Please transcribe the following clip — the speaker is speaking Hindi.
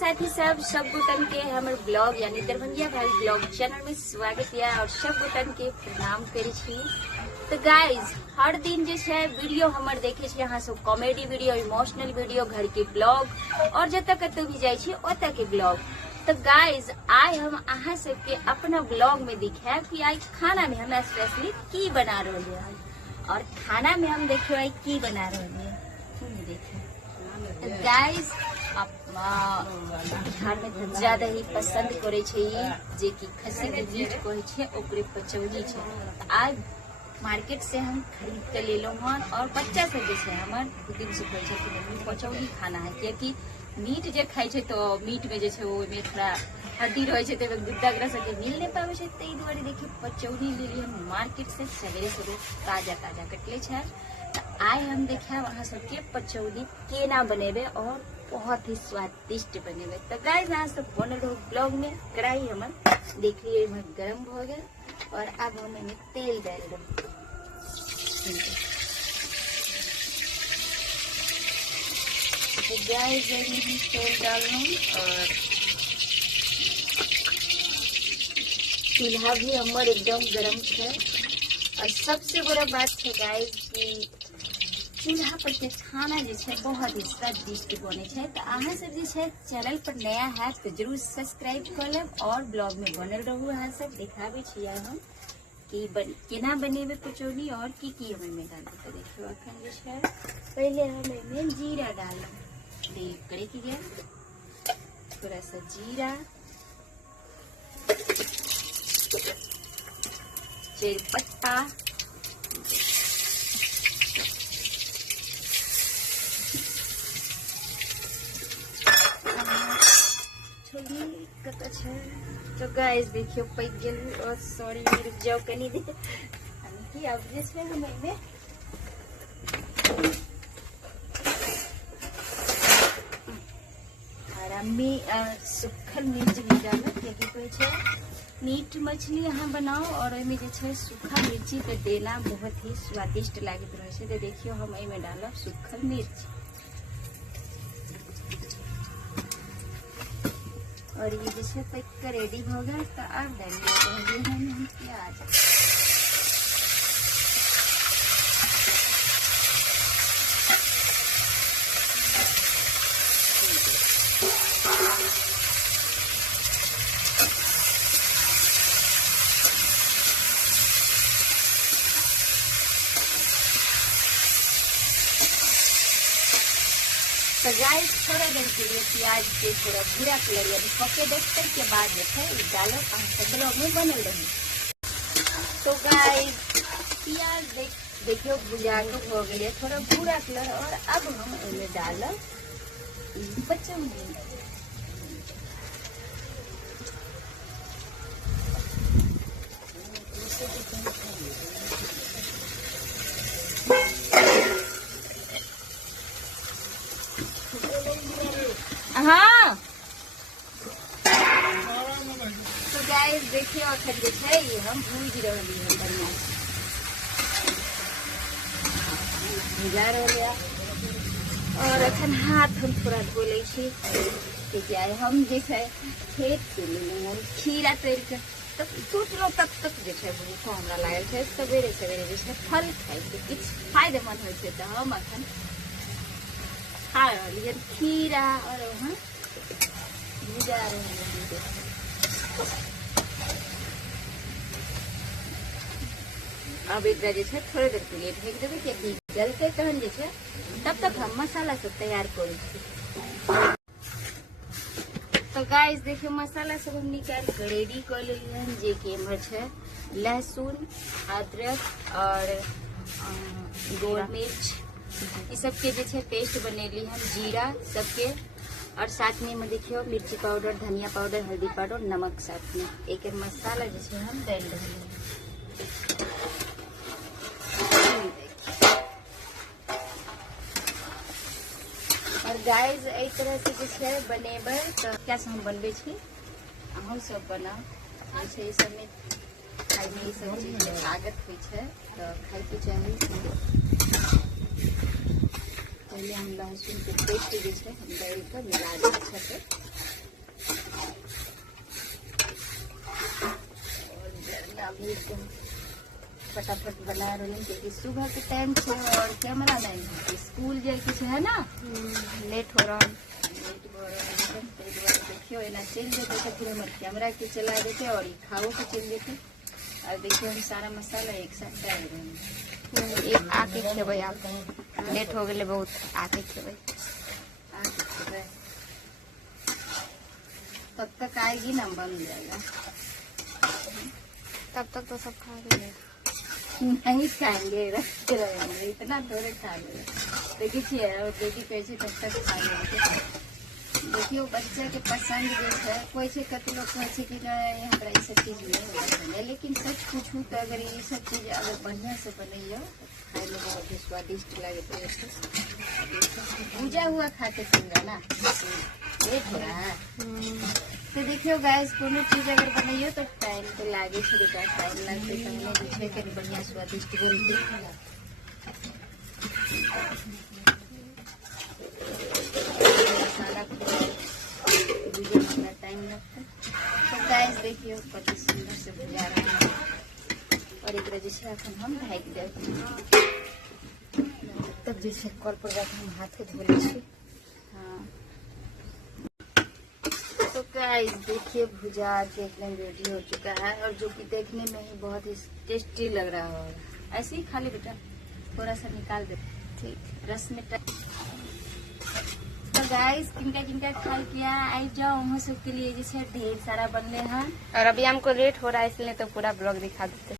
साथी सब गोटन के हमर ब्लॉग यानी दरभंगिया भाई ब्लॉग चैनल में स्वागत है और सब गोटन के प्रणाम करे छी। तो गाइज हर दिन जे छै वीडियो हमर देखे छी अहाँ सब, कॉमेडी वीडियो, इमोशनल वीडियो, घर के ब्लॉग और जतऽ कतौ भी जाय छी ओतऽ के ब्लॉग। तो गाइज आज हम अहाँ सबके अपना ब्लॉग में दिखाएब कि आज खाना में हम स्पेशली की बना रहे हैं और खाना में हम देखियो आज की बना रहे हैं। गाइज बिहार में तो ज्यादा ही पसंद करे छै जे कि खस्सी के मीट कहै छै ओकरे पचौड़ी छै। आज मार्केट से हम खरीद के लेलो हन और बच्चा सब जे छै हमर दिन से कहै छै कि पचौड़ी खाना है, क्योंकि मीट जे खाइ छै तो मीट में जे छै ओमे थोड़ा हड्डी रहे छै तो गुद्दा ग्रह सबके मिल नहीं पावे छै। ताहि दुआरे देखिए पचौड़ी ले लिया मार्केट से सवेरे ताजा कटले छै। तो आज हम देखाब अहाँ सबके पचौड़ी केना बनेबे और बहुत ही स्वादिष्ट बनेबे। तो गाइस अहाँ सब बनल रहो ब्लॉग में। कढ़ाई हमर देख लिए गरम हो गया और अब हम इनमें तेल डाल दो। तो गाइस तेल डालूं और चूल्हा भी हमर एकदम गरम है। और सबसे बड़ा बात है गाइस कि चूल्हा पर के खाना जे छै बहुत ही स्वादिष्ट बने छै। तो अहाँ सब जे छै चैनल पर नया है तो जरूर सब्सक्राइब कर लेब और ब्लॉग में बनल रहू। अहाँ सब दिखाबे छियै हम कि केना बनेबे पचौड़ी और की हम में डालबे। तो देखियो अखन जे छै पहले हम एमे जीरा डालब, तेल करे की गया थोड़ा सा जीरा, तेजपत्ता, तो गाइस देखियो पक गेल और सॉरी रुक जाओ कनी दे कि अब जे छै हम एमे हरामी सूखल मिर्च भी डालब, क्योंकि कहै छै मीट मछली अहाँ बनाओ और एमे जे छै सूखा मिर्ची पे देना बहुत ही स्वादिष्ट लागत रहे छै। तो देखियो हम एमे डालब सूखल मिर्च और ये जैसे पक कर रेडी हो गया। तो अब डालिए हम प्याज। तो गाइस थोड़ा देर के लिए प्याज के थोड़ा भूरा कलर यानी पके देखने के बाद जो है डालो ब्लॉग में बनल रही। तो गाइस प्याज देखियो भुजा के हो गए थोड़ा भूरा कलर और अब हम इनमें डालो पचौड़ी। हाँ तो गाइस देखियो अखन जे छै ये हम भूज रहली है बढ़िया भुजा रहलिए और अखन हाथ हम थोड़ा धो ले छी। ठीक है हम जे छै खेत से लेलहुँ खीरा तोड़ के तब टूटलो तक जे छै भूख हमरा लागल छै। सवेरे जे छै फल खाइ के किछु फायदेमंद होइ छै। तो हम अखन खा रही खीरा और वहाँ भुजा रहे। अब एक जे छै थोड़े देर के लिए ढक देवे कि जलते तहन जे छै तब तक हम मसाला सब तैयार करै छी। तो गाइस देखियो मसाला सब हम निकाल के रेडी कर लेलिए हन, जे कि एमहर छै लहसुन, अदरक और गोल मिर्च ये सबके जे छै पेस्ट बनेली हम, जीरा सबके और साथ में देखियो मिर्ची पाउडर, धनिया पाउडर, हल्दी पाउडर, नमक साथ में एक मसाला जे छै हम डाल रहे। और गाइस एहि तरह से जे छै बनेबै तो क्या से हम बनबै छी अहूँ सब बनाओ। छै ई सब में खाइ में ई सब चीज लागत होइ छै तो खाइ के चाही। पहले हम लहसुन के पेस्ट जो है हम डाल कर मिला दें अच्छा से। और अभी एकदम फटाफट बना रही हूँ क्योंकि सुबह के टाइम से और कैमरा नहीं है, स्कूल जाए कुछ है ना, लेट हो रहा है। देखियो ना चल देते तो फिर हम कैमरा के चला देते और खाओ के चल देते। और देखिए हम सारा मसाला एक साथ डाल रहे हैं। एक आके खेबै आप, लेट हो गए बहुत, आके खेबै। तब तक आएगी ना बन जाएगा। तब तक तो सब खा रहे नहीं खाएंगे, रखते रहेंगे, इतना थोड़े खा लेंगे। देखिए और बेटी कैसे तब तक खा लेंगे। देखियो बच्चा के पसंद जो है, कोई से कत लोग कहे कि हमरा ये सब चीज नहीं पसंद है, लेकिन सच पूछूँ तो अगर ये सब चीज अगर बढ़िया से बनैया खाए में बहुत ही स्वादिष्ट लगे। भूजा हुआ खाते चलेगा ना, लेट हो रहा है। तो देखियो गैस कोनो चीज अगर बनैयो तो टाइम तो लागे, छोटा टाइम लगते तो हमें दूसरे के बढ़िया स्वादिष्ट बनती। मसाला टाइम लगता है। तो गैस देखियो कति सुंदर से भुजा रहा है। और एक जैसे अपन हम ढाक दे तब जैसे कल पर जाकर हम हाथे धो लीजिए। हाँ तो गाइस देखिए भुजा के एकदम रेडी हो चुका है, और जो कि देखने में ही बहुत ही टेस्टी लग रहा होगा। ऐसे ही खा ले बेटा, थोड़ा सा निकाल दे, ठीक रस में। तो गाइस किनका किनका खा किया आई जाओ, हम सबके लिए जैसे ढेर सारा बनले हैं। और अभी हमको लेट हो रहा है इसलिए तो पूरा ब्लॉग दिखा देते।